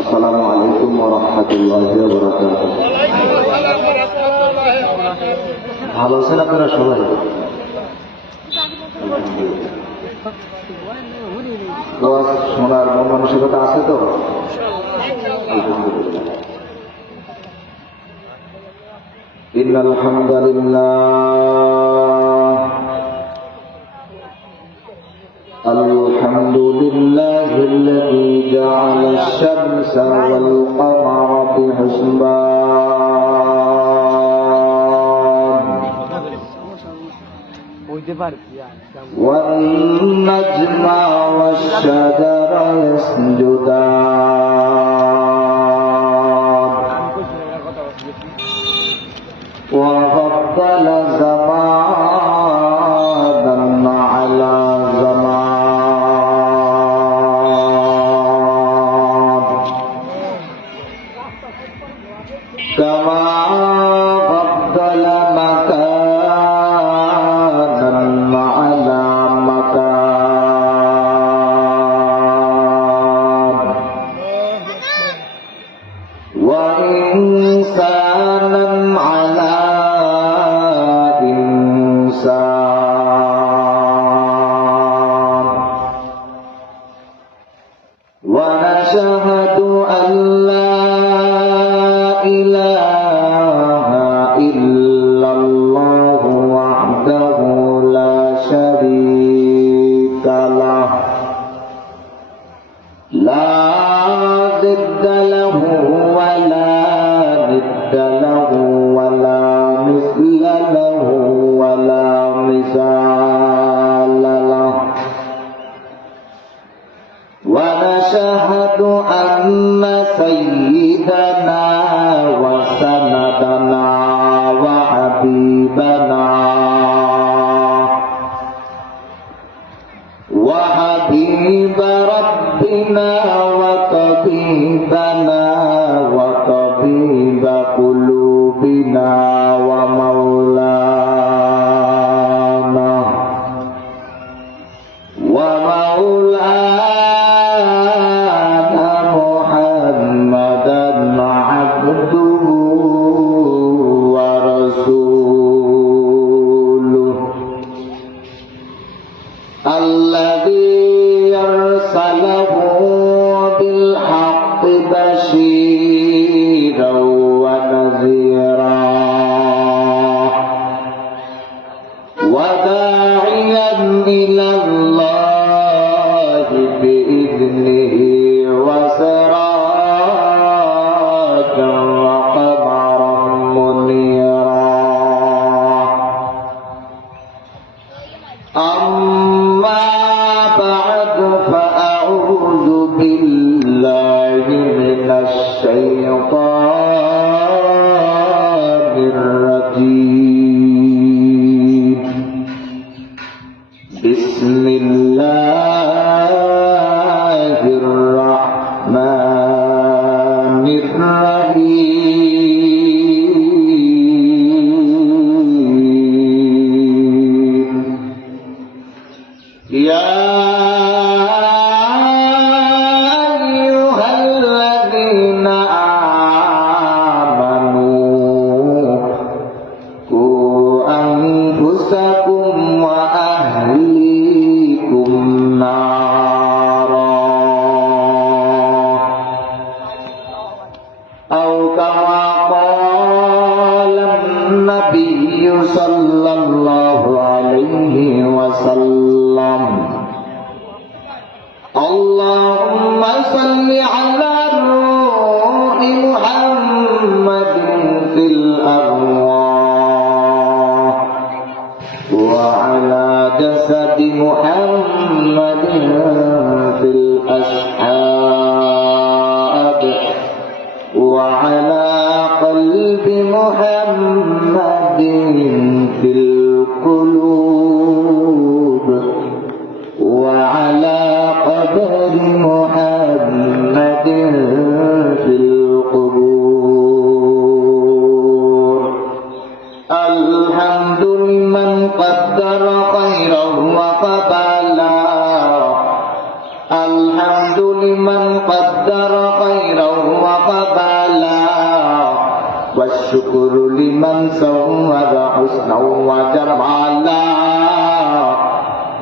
আসসালামু আলাইকুম ওয়া রাহমাতুল্লাহি ওয়া বারাকাতুহু। ভালো আছেন আপনারা সবাই? শোনার মন মানসিকতা আছে তো? ইন্নাল হামদালিল্লাহ আলহামদুলিল্লাহিল্লাযী জাআলা আশ-শামসা ওয়াল কামারা বিহিসবান ওয়ান নাজমা ওয়াশ-শাজারা ইয়াসজুদান ওয়া ফাদ্দালা জামানান আলা জামান কামা ফাদ্দালা মাকানান আলা মাকান ওয়া ইনসানান আলা إنسان ونشهد أن لا إله إلا الله وحده لا شريك له لا ضد له ولا ند له ولا مثل له ولا مثال له ونشهد أن سيدنا وسندنا وحبيبنا وحبيب ربنا وطبيبنا وطبيب قلوبنا ومولانا محمدا عبده ورسوله الذي أرسله بالحق بشيرا ونذيرا وداعيا إلى الله بإذنه وسراجا وقمرا منيرا أما بعد فأعوذ بالله من الشيطان الرجيم بسم الله الرحمن الرحيم يا أيها الذين آمنوا قوا أنفسكم وأهليكم نارا أو كما قال النبي صلى الله عليه وسلم اللهم صل على روح محمد في الأرواح وعلى جسد محمد في الأسحاب وعلى قلب محمد في القلوب وعلى قبر محمد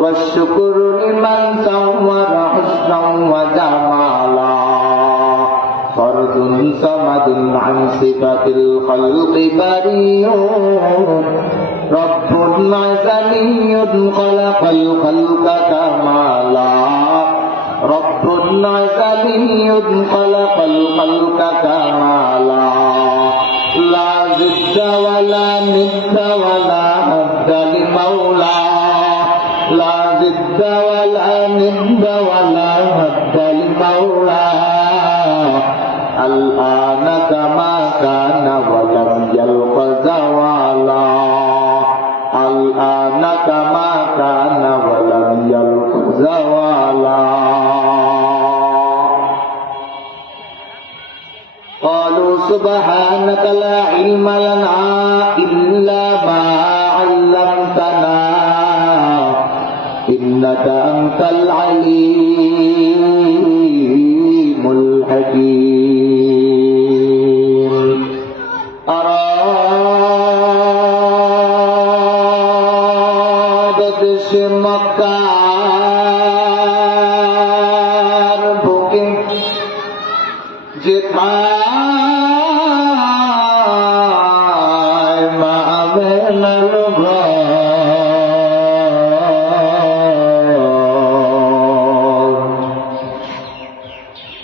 والشكر لمن صور حسنا وجمالا فرد صمد عن صفة الخلق بريء رب أزلي خلق الخلق كمالا رب أزلي خلق الخلق كمالا لا ضد ولا ند ولا حد لمولى لا ضد ولا ند ولا حد لمولى الآن كما كان ولم يلق زوالا الآن كما كان ولم يلق زوالا قالوا سبحانك لا علم لنا إلا ما علمتنا إنك أنت العليم الحكيم أرادت مكار বুকে যেথায় মা বেনার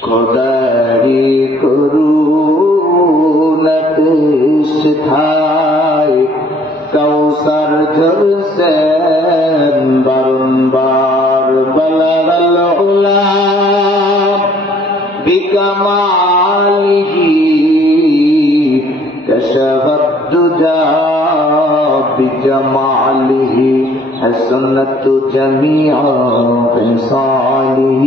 খোদারি করুণাত সেথায় কৌসর ঝরসেন বারম্বার বলাল উলা بكماله كشف الدجى بجماله حسنت جميع خصاله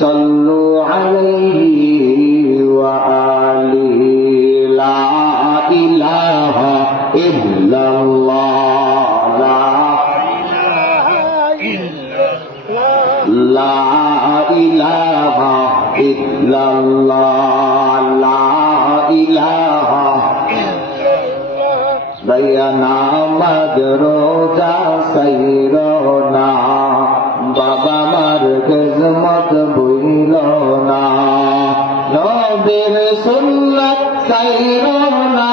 صلوا عليه وآله لا إله إلا الله لا إله إلا الله لا إله بينا مدروجا سيرونا بابا مركز مت بويلونا نبير سنت سيرونا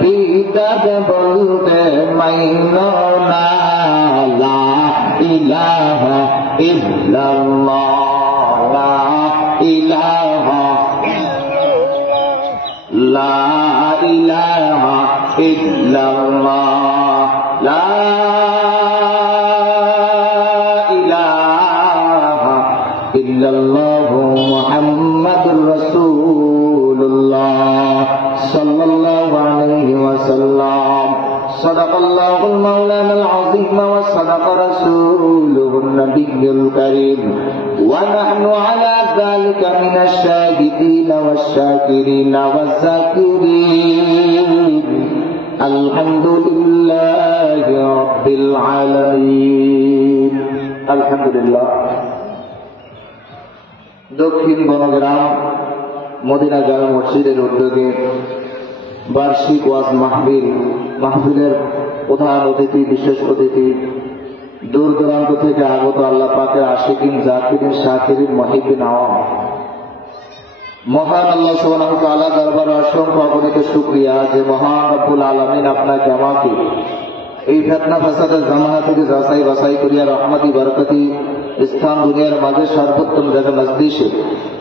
بيدد بلد مينونا لا إله إلا الله لا إله لا إله إلا الله لا إله إلا الله محمد رسول الله صلى الله عليه وسلم صدق الله المولانا العظيم وصدق رسوله النبي الكريم ونحن على ذلك من الشاهدين والشاكرين والذاكرين الحمد لله رب العالمين الحمد لله দক্ষিণ বনগ্রাম মদিনা জামে মসজিদের উদ্যোগে বার্ষিক ওয়াজ মাহফিলের প্রধান অতিথি বিশেষ অতিথি দূর দূরান্ত থেকে আগত আল্লাহ পাকের আশিকিন জাকিরিন শাকিরিন মুহিবিন আওয়াম মহান আল্লাহ সুবহানাহু ওয়া তাআলা দরবারে অসংখ্য অগণিত শুকরিয়া যে মহান রব্বুল আলামিন আপনাকে আমাকে এই ফিতনা ফাসাদের জামানা থেকে যাচাই বাছাই করিয়া রহমতি বরকতি স্থান দুনিয়ার মাঝে সর্বোত্তম জায়গা মজলিসে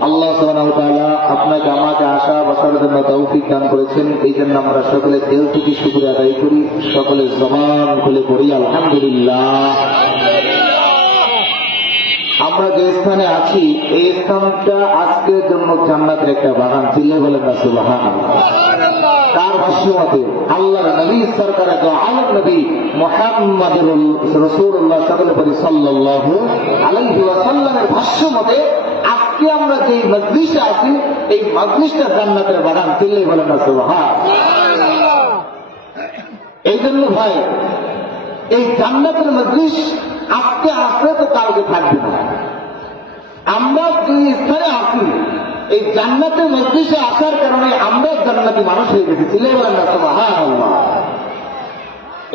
আল্লাহ সুবহানাহু ওয়া তাআলা আপনাকে আমাকে আশা বসার জন্য তৌফিক দান করেছেন। এই জন্য আমরা সকলে দিল থেকে শুকরিয়া আদায় করি, সকলে জবান খুলে পড়ি আলহামদুলিল্লাহ। আমরা যে স্থানে আছি এই স্থানটা আজকের জন্য জান্নাতের একটা বাগান, চিল্লে বলেন না সুবহানাল্লাহ। তার ভাষ্যমতে আল্লাহর নবী সরকার আলম নবী মুহাম্মদুর রাসূলুল্লাহ সাল্লাল্লাহু আলাইহি ওয়াসাল্লামের ভাষ্যমতে আজকে আমরা যে মজলিসে আছি এই মজলিসটা জান্নাতের বাগান, চিল্লে বলেন না সুবহানাল্লাহ। এই জন্য ভাই এই জান্নাতের মজলিস আজকে আসলে তো কালকে থাকবে না। আমরা যে স্থানে আছি এই জান্নাতের মজলিসে আসার কারণে আমরা জান্নাতি মানুষ হয়ে গেছি, চিল্লাইয়া বলেন না সুবহানাল্লাহ।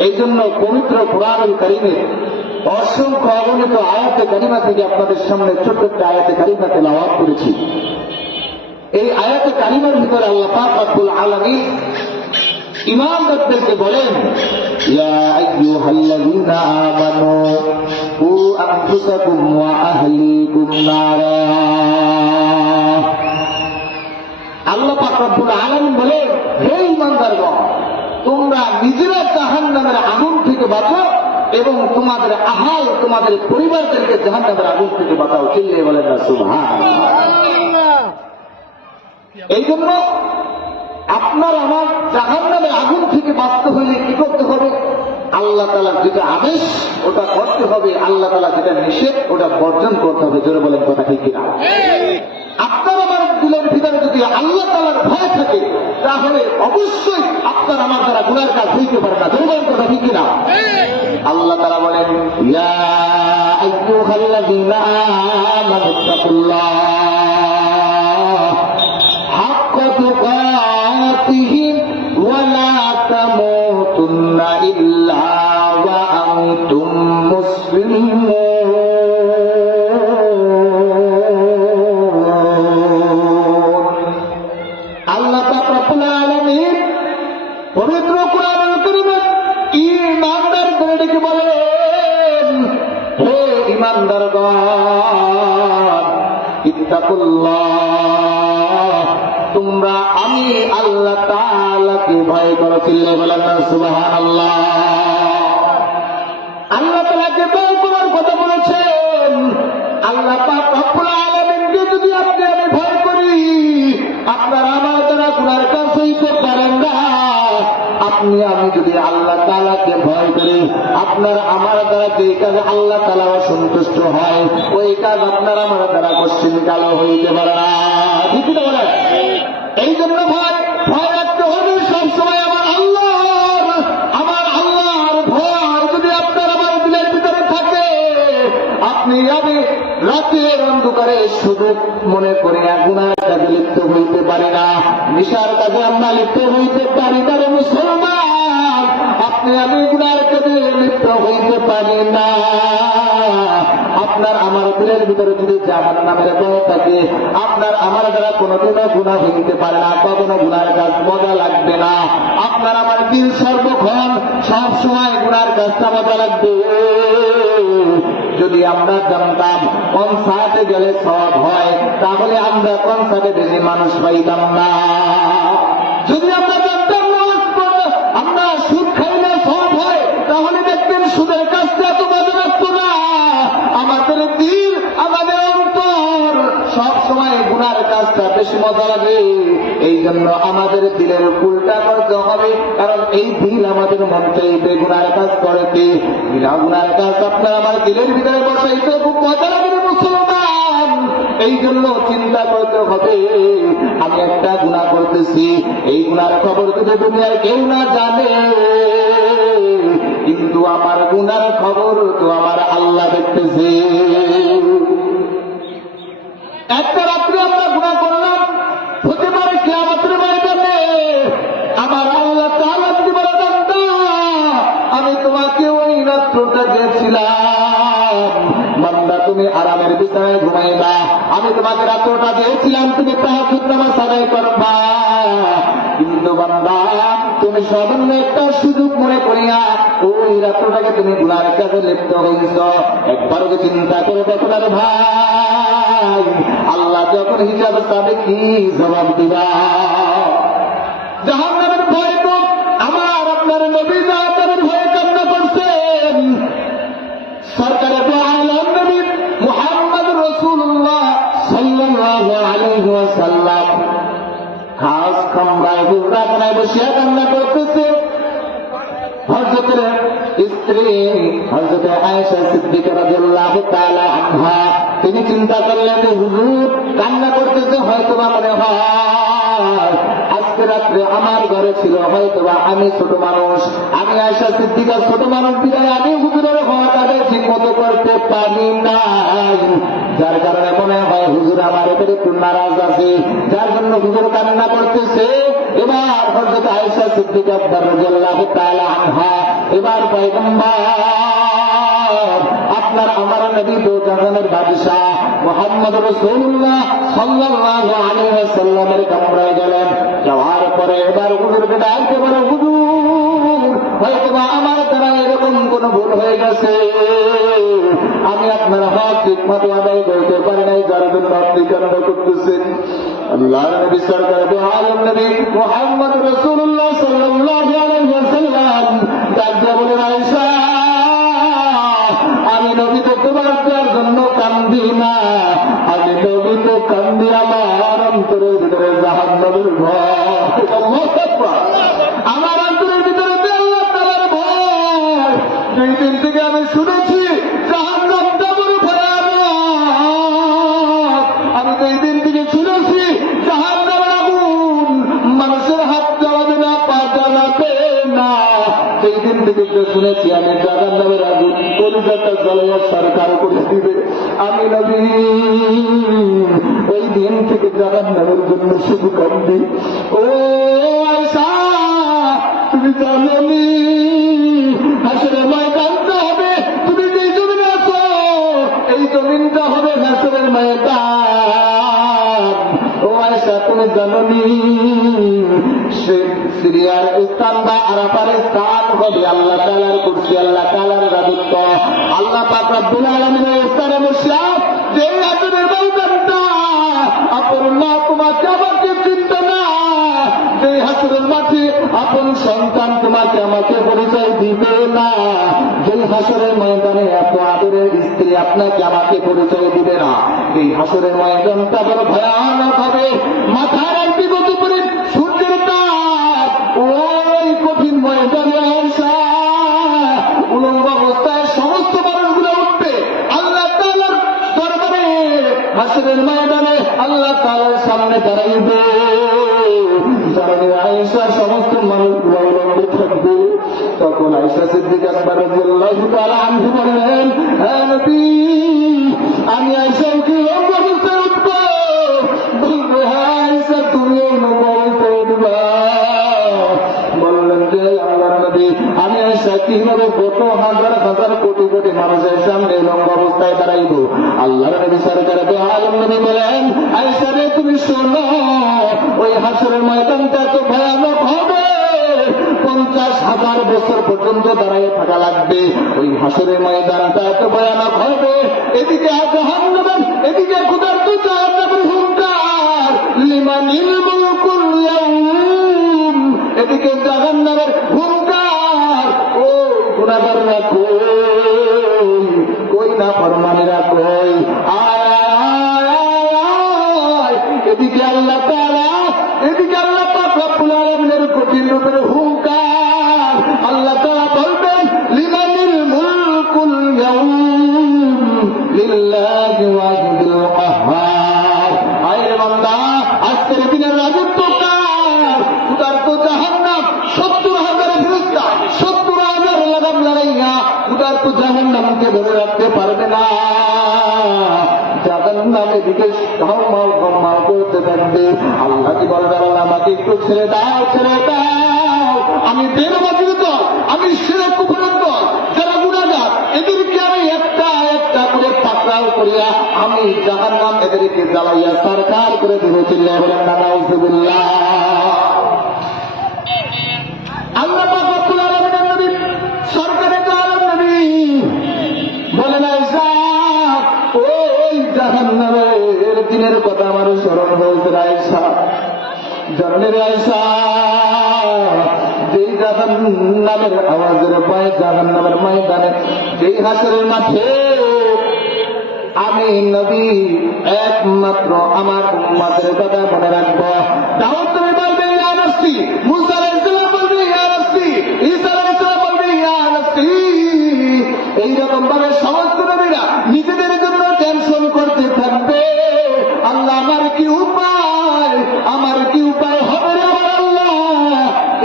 এই জন্য পবিত্র কোরআনুল কারীমের অসংখ্য অগণিত আয়াতে কারিমা থেকে আপনাদের সামনে ছোট্ট একটা আয়াতে কারিমা তেলাওয়াত করেছি। এই আয়াতে কারিমার ভিতরে আল্লাহ পাক রব্বুল আলামিন ঈমানদারদেরকে বলেন, ইয়া আইয়ুহাল্লাযীনা আমানু কু আনফুসাকুম ওয়া আহলিকুম নারা। আল্লাহ পাক রব্বুল আলামিন বলেন, হে ঈমানদারগণ, তোমরা নিজেরা জাহান্নামের আগুন থেকে বাঁচো এবং তোমাদের আহাল, তোমাদের পরিবারদেরকে জাহান্নামের আগুন থেকে বাঁচাও। চিল্লিয়ে বলেন না সুবহানাল্লাহ। এই জন্য আপনার আমার জাহান্নামের আগুন থেকে বাঁচতে হইলে কি করতে হবে? আল্লাহ তাআলার যেটা আদেশ ওটা করতে হবে, আল্লাহ তাআলা যেটা নিষেধ ওটা বর্জন করতে হবে। জোরে বলেন কথা ঠিক কিনা? আপনার আমার দিলের ভিতরে যদি আল্লাহ তাআলার ভয় থাকে তাহলে অবশ্যই আপনার আমার দ্বারা গুনার কাজ হইতে পারে না। জোরে বলেন কথা ঠিক কিনা? আল্লাহ তাআলা বলেন, ইয়া আইয়ুহাল্লাযীনা আমানুত্তাকুল্লাহ হাক্কা তুকাতিহি ওয়া লা তামুতুন্না ইল্লা ওয়া আনতুম মুসলিমুন। আল্লাহ পাক রব্বুল আলামিন পবিত্র কোরআনুল কারীমে ঈমানদারদেরকে বলেন, হে ঈমানদারগণ, ইত্তাকুল্লাহ, তোমরা আমি আল্লাহ তাআলাকে ভয় করো। চিল্লায়ে বলেন না সুবহানাল্লাহ। আল্লাহ তাআলাকে ভয় করার কথা বলেছেন। আল্লাহ পাক রব্বুল আলামিনকে যদি আপনি আমি ভয় করি, আপনার আমার দ্বারা গুনার কাজ হইতে পারেন না। আপনি আমি যদি আল্লাহ তাআলাকে ভয় করি, আপনার আমার দ্বারা যে কাজ আল্লাহ তাআলা অসন্তুষ্ট হয় ওই কাজ আপনার আমার দ্বারা কোশ্চিন কালো হইতে পারে না। ঠিক না বলেন? এই জন্য ভয় রাখতে হবে সবসময় আমার আল্লাহর ভয় যদি আপনার আমার দিলের ভিতরে থাকে, আপনি আমি রাতের অন্ধকারে শুধু মনে করে গুনার কাজে লিপ্ত হইতে পারি না, নিশার কাজে আমরা লিপ্ত হইতে পারি না। রে মুসলমান, আপনি আমি গুনার কাজে লিপ্ত হইতে পারি না। আপনার আমার দিলের ভিতরে যদি জাহান্নামের ভয় থাকে, আপনার আমার দ্বারা কোনোদিনও গুনাহ হইতে পারে না, কখনো গুনার কাজ মজা লাগবে না। আপনার আমার দিল সর্বক্ষণ সব সময় গুনার কাজটা মজা লাগবে। যদি আমরা জানতাম কনসার্টে গেলে সওয়াব হয়, তাহলে আমরা কনসার্টে বেশি মানুষ পাইতাম না। যদি আমরা জানতাম আমরা সুদ খাইলে সওয়াব হয়, তাহলে দেখবেন সুদের কাজটা এত মজা লাগতো না। আমাদের দিল, আমাদের অন্তর সব সময় গুনার কাজটা বেশি মজা লাগে। এই জন্য আমাদের দিলের উল্টা করতে হবে, কারণ এই দিল আমাদের মন চাইবে গুনার কাজ করতে। গুনার কাজ আপনার আমার দিলের ভিতরে বসাইতে খুব মজা লাগে মুসলমান। এই জন্য চিন্তা করতে হবে, আমি একটা গুনাহ করতেছি, এই গুনার খবর যদি দুনিয়ার কেউ না জানে, কিন্তু আমার গুনার খবর তো আমার আল্লাহ দেখতেছে। একটা রাত্রে আমরা গুনাহ করলাম, হতে পারে কিয়ামতের ময়দানে আমার আল্লাহ তাআলা যদি বলে, বান্দা আমি তোমাকে ওই রাত্রটা দিয়েছিলাম, বান্দা তুমি আরামের বিছানায় ঘুমাইবা, আমি তোমাকে রাত্রটা দিয়েছিলাম তুমি তাহাজ্জুদ নামাজ আদায় করবা, কিন্তু বান্দা তুমি সামান্য একটা সুযোগ মনে করিয়া ওই রাত্রটাকে তুমি গুনার কাজে লিপ্ত হইছ। একবার চিন্তা করে দেখো না রে ভাই, আল্লাহ যখন হিসাব চাবে কি জবাব দিবা? জাহান্নামের ভয় তো আমার আপনার নবী জাহান্নামের ভয়ে কান্না করছেন। সরকারে তো আলম নবী মুহাম্মদ রাসূলুল্লাহ সাল্লাল্লাহু আলাইহি ওয়াসাল্লাম খাস কামরায় হুজরা বানায় বসে কান্না করতেছে। হযরতের স্ত্রী হযরত আয়েশা সিদ্দিকা রাদিয়াল্লাহু তাআলা আনহা তিনি চিন্তা করলেন যে হুজুর কান্না করতেছে, হয়তো মনে হয় আজকে রাত্রে আমার ঘরে ছিল, হয়তো আমি ছোট মানুষ, আমি আয়েশা সিদ্দিকা ছোট মানুষ বিধায় আমি হুজুরের হক আদায় ঠিক মতো করতে পারি নাই, যার কারণে মনে হয় হুজুর আমার উপরে একটু নারাজ আছে, যার জন্য হুজুর কান্না করতেছে। এবার হযরত আয়েশা সিদ্দিকা রাদিয়াল্লাহু তাআলা আনহা এবার পয়গম্বর আপনার আমার নবী দো জাহানের বাদশাহ মুহাম্মদ রাসূলুল্লাহ সাল্লাল্লাহু আলাইহি ওয়াসাল্লামের কামরায় গেলেন। যাওয়ার পরে এবার হুজুরকে ডাকতে বলে, হুজুর হয়তোবা আমার দ্বারা এরকম কোন ভুল হয়ে গেছে, আমি আপনার হক ঠিকমতো আদায় করতে পারি নাই, যার জন্য আপনি কান্না করতেছেন। আল্লাহর নবী সরকার দো আলম নবী মুহাম্মদ রাসূলুল্লাহ সাল্লাল্লাহু আলাইহি ওয়াসাল্লাম ডাক দিয়ে বলেন, আয়েশা আমি নবী তো তোমার জন্য কান্দি না, আমি নবী তো কান্দি আমার অন্তরের ভিতরে জাহান্নামের ভয়। আমার অন্তরের ভিতরে আল্লাহ তাআলার ভয়। যেই দিন থেকে আমি শুনেছি জাহান্নামটা বড় ভয়ানক, আমি যেই দিন থেকে শুনেছি জাহান্নামের আগুন মানুষের হাত জ্বালাবে না, পা জ্বালাবে না, সেই দিন থেকে শুনেছি আমি জাহান্নামের আগুন কলিজাটা জ্বালাইয়া সরকার করে দিবে। আমি নবী ওই দিন থেকে জাহান্নামের জন্য শুধু কান্দি। ও আয়েশা তুমি জানোনি হাসরের ময়দানটা হবে, তুমি যেই জমিনে আছো এই জমিনটা হবে হাসরের ময়দান। ও আয়েশা তুমি জানোনি সিরিয়ার স্থান বা আরাফার স্থান হবে আল্লাহ তাআলার কুরসি, আল্লাহ তাআলার রাজত্ব, আল্লাহ পাক রব্বুল আলামিনের স্থানে বসে যে হাসরের ময়দানটা আপন মা তোমাকে আমাকে চিনতে না, যে হাসরের মাঠে আপন সন্তান তোমাকে আমাকে পরিচয় দিবে না, যে হাসরের ময়দানে এত আদরের স্ত্রী আপনাকে আমাকে পরিচয় দিবে না, এই হাসরের ময়দানটা বড় ভয়ানক হবে। মাথার বিগত করে সূর্যের তাপ ওই কঠিন ময়দানে আয়েশা উলঙ্গ অবস্থায় সমস্ত মানুষগুলো উঠবে আল্লাহ তাআলার দরবারে, হাসরের ময়দানে আল্লাহ তাআলার সামনে দাঁড়াইবে। আয়েশা সমস্ত মানুষগুলো উলঙ্গ থাকবে। তখন আয়েশা সিদ্দিকা রাদিয়াল্লাহু তাআলা আনহা বলেন, হ্যাঁ নবী আমি আয়েশাকে উলঙ্গ অবস্থায় উঠবো। বলবো, হ্যাঁ আয়েশা তুমি উলঙ্গ অবস্থায় উঠবা। বললেন যে আল্লাহর নবী আমি আয়েশা কিভাবে কত হাজার হাজার কোটি কোটি মানুষের সামনে উলঙ্গ অবস্থায় দাঁড়াইব? আল্লাহর নবী সরকার দো আলম নবী বলেন, আয়েশা রে তুমি শোনো, ওই হাসরের ময়দানটা তো ভয়ানক হবে, 50,000 বছর পর্যন্ত দাঁড়ায় থাকা লাগবে। ওই হাসরের ময়দানটা এত ভয়ানক হবে, এদিকে জাহান্নাম, এদিকে ক্ষুধার্ত জাহান্নামের হুঙ্কার, লিমানিল মুলকুল ইয়াউম, এদিকে জাহান্নামের হুঙ্কার। ও গুনাহগাররা কই না ফরমানেরা কই, এদিকে আল্লাহ তাআলা, এদিকে আল্লাহ পাক রব্বুল আলামিনের কঠিন রূপের হুঙ্কার। আল্লাহ তাআলা বলবেন, লিমানিল মুলকুল ইয়াউম লিল্লাহি ওয়াহিদুল কাহ্হার। আয়ে বান্দা আজকের দিনের রাজত্ব কার? ক্ষুধার্ত জাহান্নাম 70,000 ফেরেশতা 70,000 লাগাম লাগাইয়া ক্ষুধার্ত জাহান্নামকে ধরে রাখতে পারবে না। জাহান্নাম এদিকে ঘাউমাউ করতে থাকবে। আল্লাহ কি বলবে, আল্লাহ আমাকে একটু ছেড়ে দাও, ছেড়ে দাও, আমি বেনমাজির দল, আমি শিরক কুফরের দল, যারা গুনাহগার, এদেরকে আমি একটা একটা করে পাকড়াও করিয়া আমি জাহান্নাম এদেরকে জ্বালাইয়া সরকার করে দেব। চিল্লায়া বলেন না নাউযুবিল্লাহ। আল্লাহ পাক রব্বুল আলামিনের নবী সরকারে দো আলম নবী বলেন, আয়েশা ওই জাহান্নামের দিনের কথা আমার স্মরণ হয়েছে আয়েশা, জানেন আয়েশা, যেই জাহান্নামের আওয়াজের পায়ে জাহান্নামের ময়দানে, যেই হাসরের মাঠে আমি নবী একমাত্র আমার উম্মতের কথা মনে রাখবো। দাউদ নবী বলবে ইয়া নফসি, মুসা আলাইহিস সালাম বলবে ইয়া নফসি, ঈসা আলাইহিস সালাম বলবে ইয়া নফসি। এইরকম ভাবে সমস্ত নবীরা নিজেদের জন্য টেনশন করতে থাকবে, আল্লাহ আমার কি উপায়, আমার কি উপায় হবে রে আমার আল্লাহ।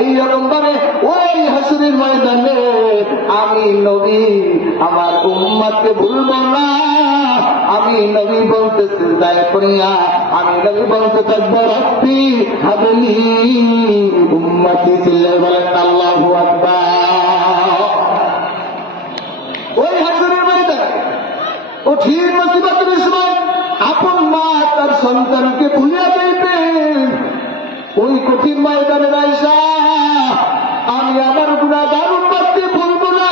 এইরকম ভাবে ওই হাসরের ময়দানে আমি নবী আমার উম্মতকে ভুলবো না। আমি নবী বলতে সিজদায় করিয়া আমি নবী বলতে থাকবো, রব্বি হাবলি উম্মতি। চিল্লায়া বলেন আল্লাহু আকবার। কঠিন মুসিবতের সময় আপন মা তার সন্তানকে ভুলিয়া যাইতেন। ওই কঠিন ময়দানে আয়েশা, আমি আমার গুনাহগার উম্মতকে ভুলবো না।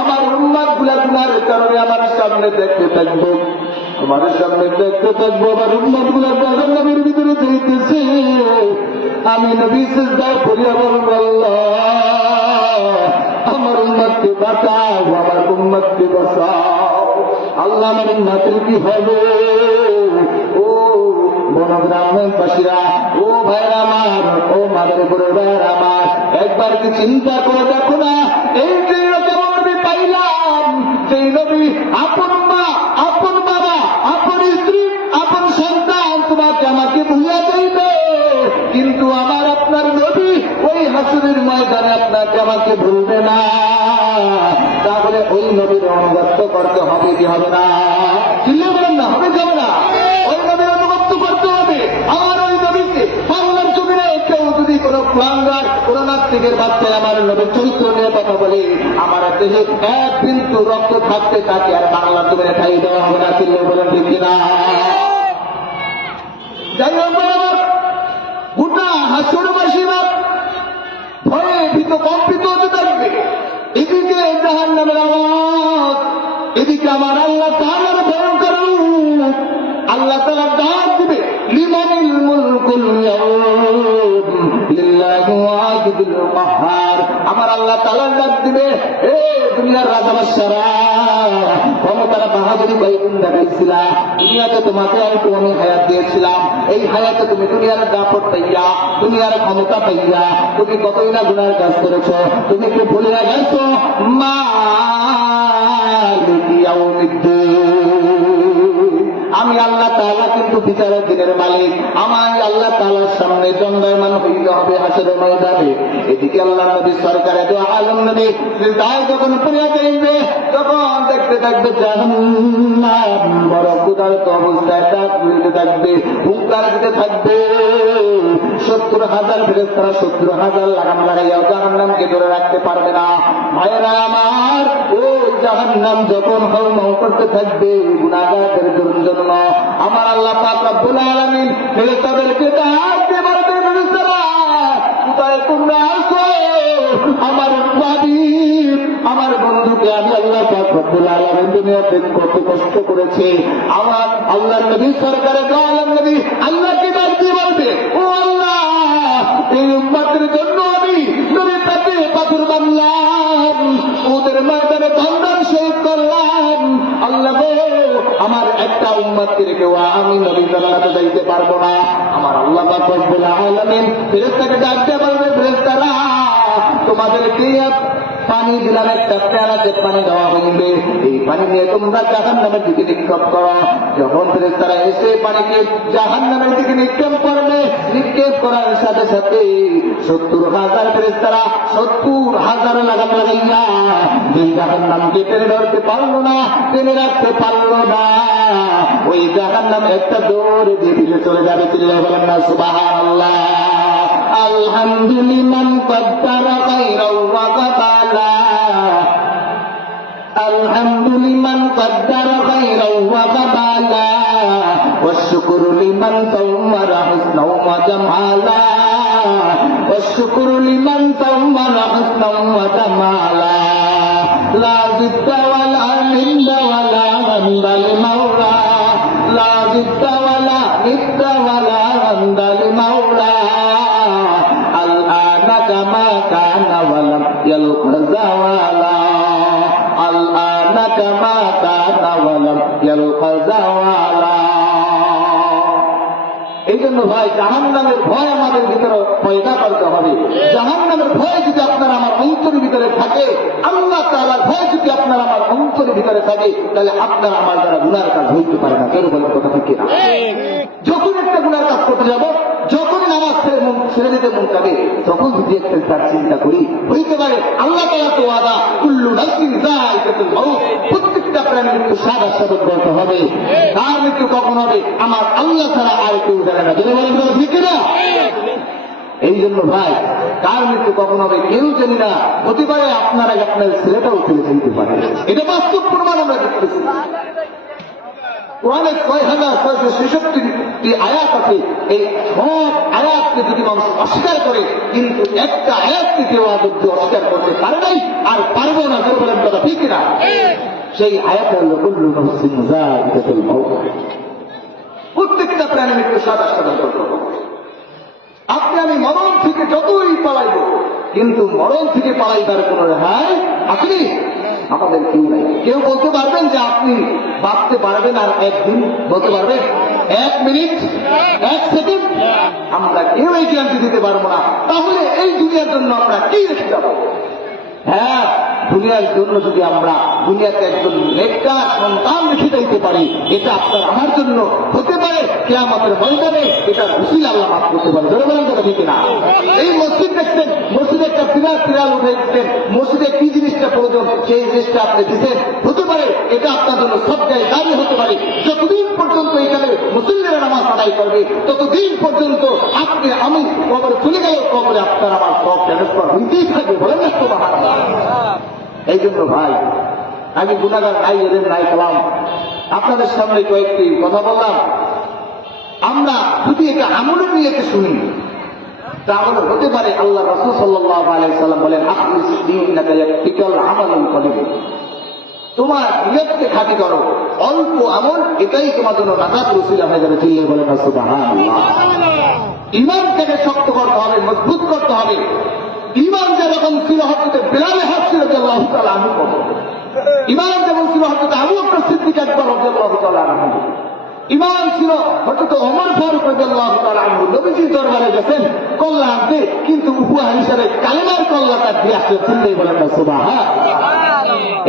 আমার উম্মত গুনার কারণে আমার সামনে দেখতে থাকবো, আমার সামনে দেখতে থাকবো আমার উম্মত গুলা জাহান্নামের ভিতরে যাইতেছে। আমি নবী সিজদায় পড়িয়া বলবো, আল্লাহ আমার উম্মতকে বাঁচাও, আমার উম্মতকে বাঁচাও। আল্লাহ আমার উম্মতের কি হবে? ও বনগ্রামবাসীরা, ও ভাইরা আমার, ও মাদের বোনেরা আমার, একবার কি চিন্তা করে দেখো না, এই যে কেমন নবী পাইলাম, সেই নবী আপন মা, আপন বাবা, আপন স্ত্রী, আপন সন্তান তোমাকে আমাকে ভুলে যাইবে, কিন্তু আমার আপনার নবী ওই হাসরের ময়দানে আপনাকে আমাকে ভুলবে না। তাহলে ওই নবীর অনুগত্য করতে হবে কি হবে না? চিল্লে বলেন না, হবে যাবে না? ওই নবীর অনুগত্য করতে হবে। আমার ওই নবীকে বাংলার জমিনে কেউ যদি কোন কুলাঙ্গার, কোন নাস্তিকের বাচ্চায় আমার নবীর চরিত্র নিয়ে কথা বলে, আমার দেহে এক বিন্দু রক্ত থাকতে তাকে আর বাংলার জমিনে ঠাই দেওয়া হবে না। চিল্লে বলেন ঠিক কিনা? যাই হোক, গোটা হাসরবাসীরা ভয়ে ভীত কম্পিত হতে থাকবে। এদিকে জাহান্নামের আওয়াজ, এদিকে আমার আল্লাহ তাআলার ভয়ঙ্কর রূপ। আল্লাহ তাআলা ডাক দিবে, লিমানিল মুলকুল ইয়াউম লিল্লাহি ওয়াহিদুল কাহ্হার। আমার আল্লাহ তাআলা ডাক দিবে, এ দুনিয়ার রাজা বাদশারা, ক্ষমতার বাহাদুরি কয়েকদিন দেখাইছিলা, দুনিয়াতে তোমাকে অল্প আমি হায়াত দিয়েছিলাম, এই হায়াতে তুমি দুনিয়ার দাপট পাইয়া, দুনিয়ার ক্ষমতা পাইয়া তুমি কতই না গুনার কাজ করেছো। তুমি কি ভুলে গেছো মালিকি ইয়াউমিদ্দিন? আমি আল্লাহ তাআলা কিন্তু বিচারের দিনের মালিক। আমার আল্লাহ তাআলার সামনে দণ্ডায়মান হইতে হবে হাসরের ময়দানে। এদিকে আল্লাহ নবী সরকারে দো আলম নবী সিজদায় যখন পড়িয়া যাইবে, তখন দেখতে থাকবে জাহান্নাম বড় ক্ষুধার্ত অবস্থায় ডাক দিতে থাকবে, হুঙ্কার দিতে থাকবে। 70,000 ফেরেশতারা 70,000 লাগাম লাগাইয়াও জাহান্নামকে ধরে রাখতে পারবে না। ভাইয়েরা আমার, ওই জাহান্নাম যখন হাউমাউ করতে থাকবে গুনাহগারদের জন্য, আমার আল্লাহ পাক রব্বুল আলামিন ফেরেশতাদেরকে ডাক দিয়ে বলবে, ফেরেশতারা কোথায় তোমরা আছো? আমার হাবিব, আমার বন্ধুকে আমি আল্লাহ পাক রব্বুল আলামিন দুনিয়াতে কত কষ্ট করেছে। আমার আল্লাহর নবী সরকারে দো আলম নবী আল্লাহকে ডাক দিয়ে বলবে, ও আল্লাহ, এই উম্মতের জন্য আমি নবী তাকে পাথর বানলাম, ওদের ময়দানে বন্ধন শহীদ করলাম। আল্লাহ গো, আমার একটা উম্মতকে রেখেও আমি নবী জান্নাতে যাইতে পারবো না। আমার আল্লাহ পাক রব্বুল আলামিন ফেরেশতাকে ডাক দিয়ে বলবে, ফেরেশতারা তোমাদেরকে পানি দিলাম, একটা পেয়ালাতে পানি দেওয়া হইবে, এই পানি নিয়ে তোমরা জাহান্নামের দিকে নিক্ষেপ করো। যখন ফেরেশতারা এসে পানিকে জাহান্নামের দিকে নিক্ষেপ করবে, নিক্ষেপ করার সাথে সাথে 70,000 ফেরেশতারা 70,000 লাগাম লাগাইয়া যে জাহান্নামকে টেনে ধরতে পারলো না, টেনে রাখতে পারলো না, ওই জাহান্নাম একটা দৌড়ে দিয়ে দিলে চলে যাবে। চিল্লায়ে বলেন না সুবহানাল্লাহ। আলহামদুলিল্লাহ কদ্দারা খায়রাও ওয়া কাতালা, আলহামদুলিল্লাহ কদ্দারা খায়রাও ওয়া কাতালা, والشكر لمن صور حسنا وجمالا، والشكر لمن صور حسنا وجمالا، لا ضد ولا ند ولا غند المولى، لا ضد ولا ند ولا غند المولى، الآن كما كان ولم يلق زوالا، الآن كما كان ولم يلق زوالا। এই জন্য ভাই, জাহান্নামের ভয় আমাদের ভিতরে পয়দা করতে হবে। জাহান্নামের ভয় যদি আপনার আমার অন্তরের ভিতরে থাকে, আল্লাহ তাআলার ভয় যদি আপনার আমার অন্তরের ভিতরে থাকে, তাহলে আপনার আমার দ্বারা গুনার কাজ হইতে পারে না। কেন বলেন কথা ঠিক না? যখন একটা গুনার কাজ করতে যাব, যখন নামাজ ছেড়ে দিতে মন চাবে, তখন যদি একটা তার চিন্তা করি, হইতে পারে আল্লাহ তাআলা তো ওয়াদা, কুল্লু নাফসিন যায়িকাতুল মাউত, প্রত্যেকটা প্রাণীর মৃত্যু স্বাদ আস্বাদন করতে হবে। তার মৃত্যু কখন হবে আমার আল্লাহ ছাড়া আর কেউ জানে না। যদি বলেন ঠিক না? এই জন্য ভাই, কার মৃত্যু কখন হবে কেউ জানি না। হতে পারে আপনার আগে আপনার ছেলেটাও চলে যেতে পারে। এটা বাস্তব প্রমাণ আমরা দেখতেছি। কোরআনে ৬,৬৬৬টি আয়াত আছে। এই সব আয়াতকে যদি মানুষ অস্বীকার করে, কিন্তু একটা আয়াতকে কেউ আদব্য অস্বীকার করতে পারে নাই, আর পারবো না, কেউ বলেন কথা ঠিক না। সেই আয়াত হল কুল্লু নাফসিন যায়িকাতুল মাউত। প্রত্যেকটা প্রাণী মৃত্যু সাদা করবো। আপনি আমি মরণ থেকে যতই পালাইব, কিন্তু মরণ থেকে পালাইবার কোন রেহাই আপনি আমাদের কেউ নাই। কেউ বলতে পারবেন যে আপনি বাঁচতে পারবেন আর একদিন? বলতে পারবেন? 1 মিনিট, 1 সেকেন্ড? আমরা কেউ এই গ্যারান্টি দিতে পারবো না। তাহলে এই দুনিয়ার জন্য আমরা কি রেখে যাবো? হ্যাঁ, দুনিয়ার জন্য যদি আমরা দুনিয়াতে একজন নেককার সন্তান রেখে দিতে পারি, এটা আপনার আমার জন্য হতে পারে কিয়ামতের ময়দানে এটার উসিলা আল্লাহ মাফ করতে পারে। ধরে বলেন কথা ঠিক না? এই মসজিদ দেখছেন, মসজিদে একটা পিরাল উঠে দিচ্ছেন, মসজিদে কি জিনিসটা প্রয়োজন সেই জিনিসটা আপনি দিচ্ছেন, হতে পারে এটা আপনার জন্য সব জায়গায় দাবি হতে পারে। যতদিন পর্যন্ত এখানে মুসলিমেরা নামাজ আদায় করবে, ততদিন পর্যন্ত আপনি আমি কবরে চলে গেল, কবরে আপনার আমার সব ট্রান্সফার হইতেই থাকবে। বলেন না সুবহানাল্লাহ? এই জন্য ভাই, আমি গুনাহগার নাই, এদের নাই কালাম, আপনাদের সামনে কয়েকটি কথা বললাম। আমরা যদি এটা আমলের নিয়েতে শুনি, তাহলে হতে পারে আল্লাহ রাসূল সাল্লাল্লাহু আলাইহি সাল্লাম বলেন, আখলিস দীনাকা ইয়াকফিকাল আমালুল কলিল। তোমার নিয়তকে খাঁটি করো, অল্প আমল এটাই তোমার জন্য নাজাতের উসিলা হয়ে যাবে। চিল্লায়ে বলেন সুবহানাল্লাহ। ঈমানটাকে শক্ত করতে হবে, মজবুত করতে হবে। ঈমান যেরকম ছিল হযরত বিলাল হাবশী রাদিয়াল্লাহু তাআলা আনহু, ঈমান যেমন ছিল হযরত আবু বকর সিদ্দিক আকবর রাদিয়াল্লাহু তাআলা আনহু, ঈমান ছিল হযরত ওমর ফারুক রাদিয়াল্লাহু তাআলা আনহু। নবীজির দরবারে গেছেন কল্লা আনতে, কিন্তু উপহার হিসাবে কালেমার কল্লাটা দিয়ে আসলে চিল্লায়ে বলেন সুবহানাল্লাহ।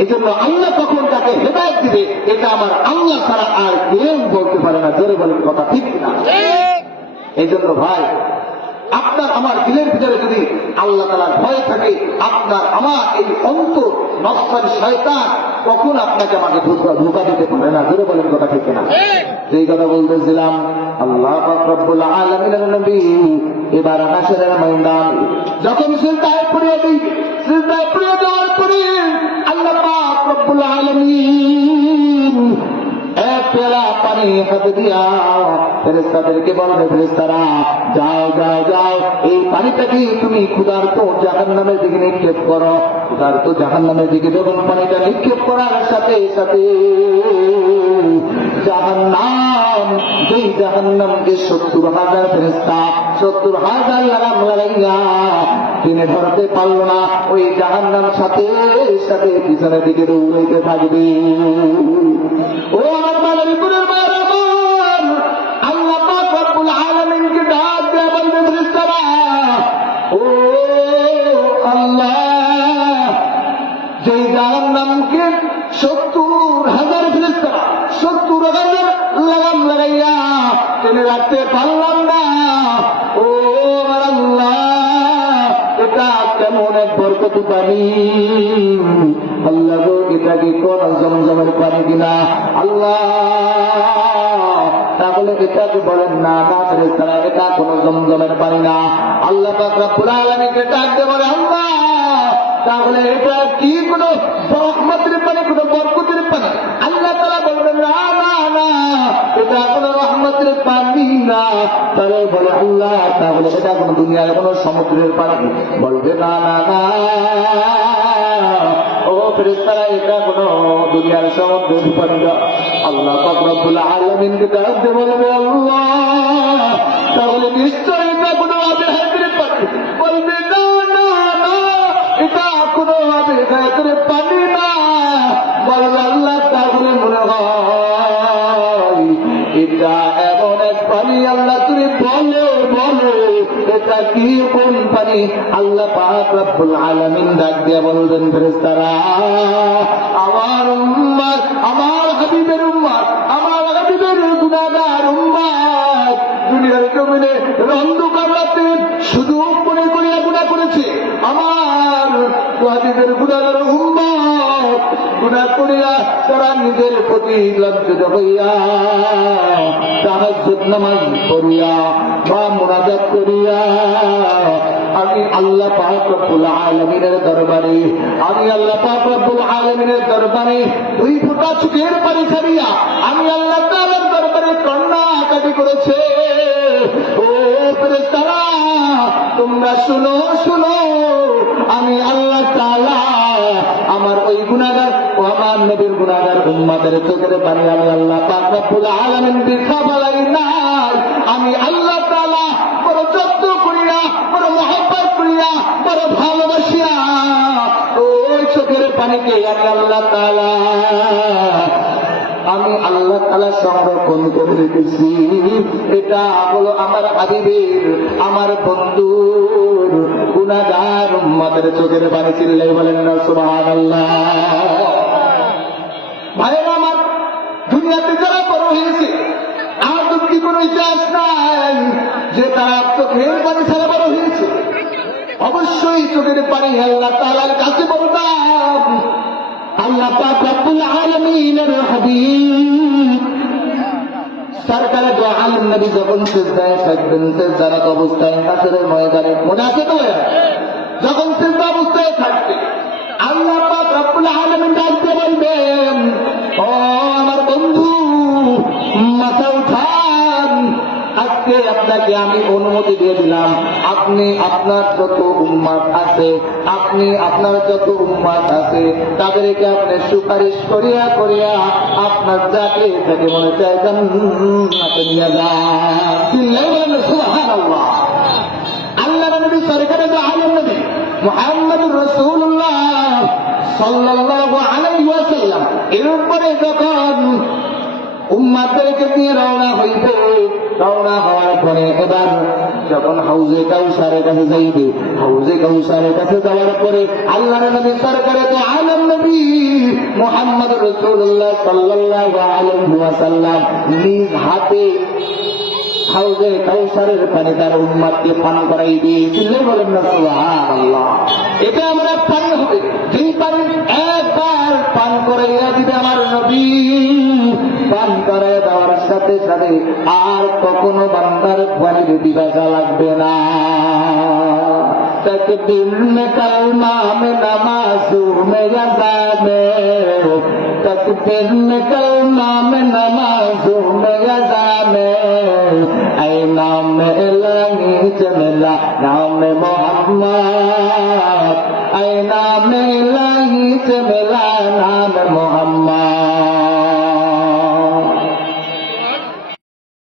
এই জন্য আল্লাহ তখন তাকে হেদায়েত দিবে, এটা আমার আল্লাহ ছাড়া আর কেউ বলতে পারে না। জোরে বলেন কথা ঠিক না? এই জন্য ভাই, আপনার আমার দিলের ভিতরে যদি আল্লাহ তাআলার ভয় থাকে, আপনার আমার এই অন্তর নফসানি শয়তান কখন আপনাকে আমাকে ধোঁকা দিতে পারে না। জোরে বলেন কথা ঠিক না? যেই কথা বলতেছিলাম, আল্লাহ পাক রব্বুল আলামিনের নবী এবার হাশরের ময়দান যখন সিজদায় পড়ে দিই, সিজদায় পড়ে দেওয়ার পরে আল্লাহ পাক রব্বুল আলামিন এক পেয়ালা পানি হাতে দিয়া ফেরেশতাদেরকে বলবে, ফেরেশতারা যাও যাও যাও, এই পানিটাকে তুমি ক্ষুধার্ত জাহান্নামের দিকে নিক্ষেপ করো। ক্ষুধার্ত জাহান্নামের দিকে যখন পানিটা নিক্ষেপ করার সাথে সাথে জাহান্নাম, যেই জাহান্নামকে 70,000 ফেরেশতা 70,000 লাগাম লাগাইয়া তিনি ধরতে পারল না, ওই জাহান্নাম সাথে সাথে পিছনের দিকে দৌড়াইতে থাকবে। ও আমার মাদারীপুরের মায়ের আমার, আল্লাহ পাক রব্বুল আলামিনকে ডাক দেয়া বলবে, ফেরেশতারা ও আল্লাহ, যেই জাহান্নামকে 70,000 ফেরেশতারা 70,000 লাগাম লাগাইয়া টেনে রাখতে পারলাম না, ও আমার আল্লাহ, এটা কেমন এক বরকতি পানি আল্লাহ গো, এটা কি কোন জমজমের পানি কিনা আল্লাহ? তাহলে এটাকে বলেন না, না ফেরেশতারা, এটা কোন জমজমের পানি না। আল্লাহ পাক রব্বুল আলামিনকে ডাকতে বলে, আল্লাহ তাহলে এটা কি কোন রহমতের পানি, কোন বরকতের পানি? আল্লাহ তাআলা বলবেন, না না না, এটা কোন রহমতের পানি না। তাহলে বলে, আল্লাহ তাহলে এটা কোন দুনিয়ার কোন সমুদ্রের পানি? বলবে, না না না, ও ফেরেশতারা, এটা কোন দুনিয়ার সমুদ্রের পানি না। আল্লাহ পাক রব্বুল আলামিনকে ডাকতে বলবে, আল্লাহ তাহলে নিশ্চয় এটা কোন আবেগের পানি? বলবে, না না না, এটা কোন আবেগের পানি না। বলবে, আল্লাহ তাহলে মনে হয় এটা এমন এক পানি, আল্লাহ তুমি বলো বলো এটা কি কোন পানি? আল্লাহ পাক রব্বুল আলামিন ডাক দিয়ে বলবেন, ফেরেশতারা আমার উম্মত, আমার হাবিবের উম্মত, আমার হাবিবের গুনাহগার উম্মত দুনিয়ার জমিনে অন্ধকার রাতে শুধু মনে করিয়া গুনাহ করেছে, আমার হাবিবের গুনাহগার উম্মত গুনাহ করিয়া তারা নিজের প্রতি লজ্জিত হইয়া তাহাজ্জুদ নামাজ পড়িয়া বা মুনাজাত করিয়া আমি আল্লাহ পাক রব্বুল আলামিনের দরবারে আমি আল্লাহ পাক রব্বুল আলামিনের দরবারে দুই ফোঁটা চোখের পানি ছাড়িয়া আমি আল্লাহ তাআলার দরবারে কান্নাকাটি করেছে। ও ফেরেশতারা তোমরা শুনো শুনো, আমি আল্লাহ তাআলা আমার ওই গুনাহগার ও আমার নবীর গুনাহগার উম্মতের চোখের পানি আমি আল্লাহ পাক রব্বুল আলামিন বৃথা ফেলাই নাই। আমি আল্লাহ তাআলা বড় যত্ন করিয়া বড় মহব্বত করিয়া বড় ভালোবাসিয়া ওই চোখের পানিকে আমি আল্লাহ তাআলা সংরক্ষণ করে রেখেছি। এটা হলো আমার হাবিবের আমার বন্ধুর গুনাহগার উম্মতের চোখের পানি। চিল্লাই বলেন না সুবহানাল্লাহ। ভাইরা আমার, দুনিয়াতে যারা বড় হয়েছে আর দুঃখী কোন ইতিহাস নাই যে তারা চোখের পানি ছাড়া বড় হয়েছে। অবশ্যই চোখের পানি আল্লাহ তাআলার কাছে বড় দাম। আল্লাহ পাক রব্বুল আলামিনের হাবিব সরকার দু আলম নবী যখন সিজদায় থাকবেন, সিজদারত অবস্থায় হাসরের ময়দানে মনে আছে তো, যখন সিজদা অবস্থায় থাকবে আল্লাহ পাক রব্বুল আলামিন ডাকতে বলবেন, ও আমার বন্ধু মাথা উঠান, আজকে আপনাকে আমি অনুমতি দিয়ে দিলাম, আপনি আপনার যত উম্মত আছে তাদেরকে আপনি সুপারিশ করিয়া করিয়া আপনার যাকে থেকে মনে চায় জান্নাতে নিয়ে যান। চিল্লাই বলেন সুবহানাল্লাহ। আল্লাহ নবী সরকারে দু আলম নবী মুহাম্মদুর রাসূলুল্লাহ সাল্লাল্লাহু আলাইহি ওয়াসাল্লাম এর উপরে যখন উম্মতদেরকে নিয়ে রওনা হইবে, রওনা হওয়ার পরে এবার যখন হাউজে কাউসারের কাছে যাইবে, হাউজে কাউসারের কাছে যাওয়ার পরে আল্লাহর নবী সরকারে দু আলম নবী মুহাম্মদুর রাসূলুল্লাহ সাল্লাল্লাহু আলাইহি ওয়াসাল্লাম নিজ হাতে হাউজে কাউসারের পানি তার উম্মতকে পান করাইবে। চিল্লাই বলেন না সুবহানাল্লাহ। এটা আমরা পানি হবে, যেই পানি একবার পান করাইয়া দিবে আমার নবী, পান করাই দেওয়ার সাথে সাথে আর কখনো বান্দার পানির পিপাসা লাগবে না। तकबीर में कलमा में नमाज़ों में यज़ा में, तकबीर में कलमा में नमाज़ों में यज़ा में, ऐ नाम इलाही जमिला नाम मोहम्मद, ऐ नाम इलाही जमिला नाम मोहम्मद।